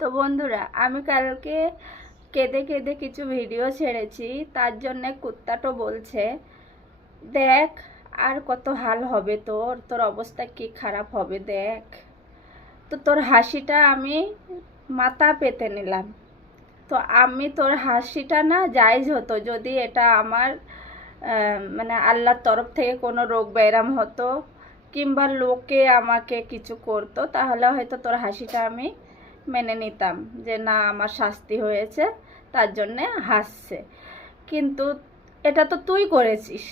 তো বন্ধুরা, আমি কালকে কেঁদে কেঁদে কিছু ভিডিও ছেড়েছি। তার জন্যে কুত্তাটো বলছে, দেখ আর কত হাল হবে, তোর তোর অবস্থা কি খারাপ হবে দেখ। তো তোর হাসিটা আমি মাথা পেতে নিলাম। তো আমি তোর হাসিটা না জায়েজ হতো যদি এটা আমার মানে আল্লাহর তরফ থেকে কোনো রোগ ব্যায়াম হতো, কিংবা লোকে আমাকে কিছু করতো, তাহলে হয়তো তোর হাসিটা আমি মেনে নিতাম যে না, আমার শাস্তি হয়েছে তার জন্যে হাসছে। কিন্তু এটা তো তুই করেছিস,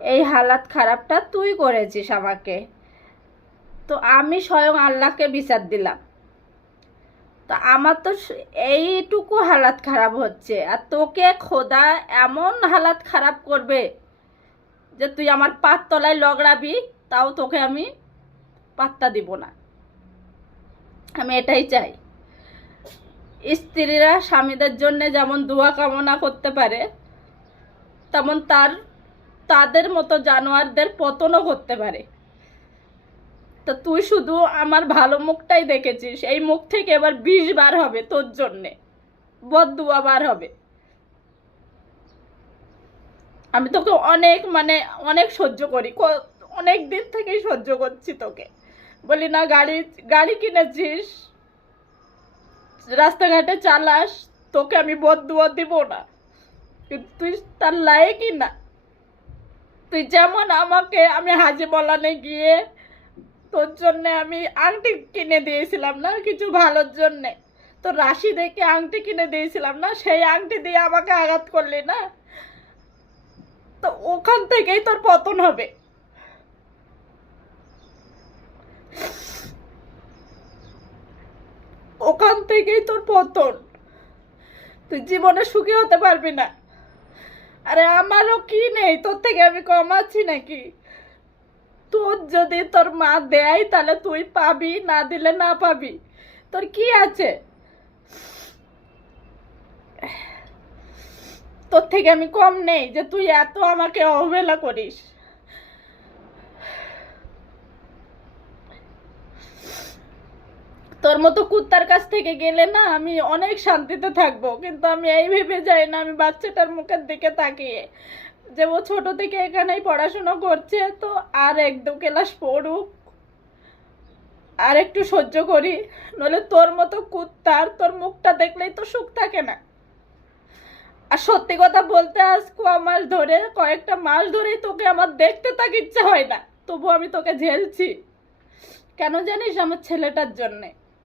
এই হালাত খারাপটা তুই করেছিস আমাকে। তো আমি স্বয়ং আল্লাহকে বিচার দিলাম। তো আমার তো এইটুকু হালাত খারাপ হচ্ছে, আর তোকে খোদা এমন হালাত খারাপ করবে যে তুই আমার পাত তলায় লগড়াবি, তাও তোকে আমি পাত্তা দিব না। আমি এটাই চাই। স্ত্রীরা স্বামীদের জন্য যেমন দোয়া কামনা করতে পারে, তেমন তাদের মতো জানোয়ারদের পতনও করতে পারে। তো তুই শুধু আমার ভালো মুখটাই দেখেছিস, এই মুখ থেকে এবার 20 বার হবে তোর জন্যে, বদদুয়া বার হবে। আমি তোকে অনেক সহ্য করি, অনেক দিন থেকেই সহ্য করছি তোকে। বলি না, গাড়ি কিনেছিস, রাস্তাঘাটে চালাস, তোকে আমি বদদুয়া দিব না, কিন্তু তুই তার লায়েকই না। তুই যেমন আমাকে, আমি হাজি বলানে গিয়ে তোর জন্যে আমি আংটি কিনে দিয়েছিলাম না, কিছু ভালোর জন্যে, তো রাশি দেখে আংটি কিনে দিয়েছিলাম না, সেই আংটি দিয়ে আমাকে আঘাত করলি না। তো ওখান থেকেই তোর পতন হবে। ওখান থেকেই তোর পতন। তুই জীবনে সুখী হতে পারবি না। আরে আমারও কি নেই, তোর থেকে আমি কম আছি নাকি? তোর যদি তোর মা দেয় তাহলে তুই পাবি, না দিলে না পাবি। তোর কি আছে? তোর থেকে আমি কম নেই যে তুই এত আমাকে অবহেলা করিস। তোর মতো কুত্তার কাছ থেকে গেলে না আমি অনেক শান্তিতে থাকবো, কিন্তু আমি এই ভেবে যাই না, আমি বাচ্চাটার মুখের দিকে তাকিয়ে যে ও ছোট থেকে এখানেই পড়াশোনা করছে, তো আর 1-2 ক্লাস পড়ুক, আর একটু সহ্য করি। নইলে তোর মতো কুত্তার তোর মুখটা দেখলেই তো সুখ থাকে না। আর সত্যি কথা বলতে, আজ কয়েকটা মাস ধরেই তোকে আমার দেখতে তাক ইচ্ছা হয় না, তবু আমি তোকে ঝেলছি। কেন জানিস? আমার ছেলেটার জন্যে।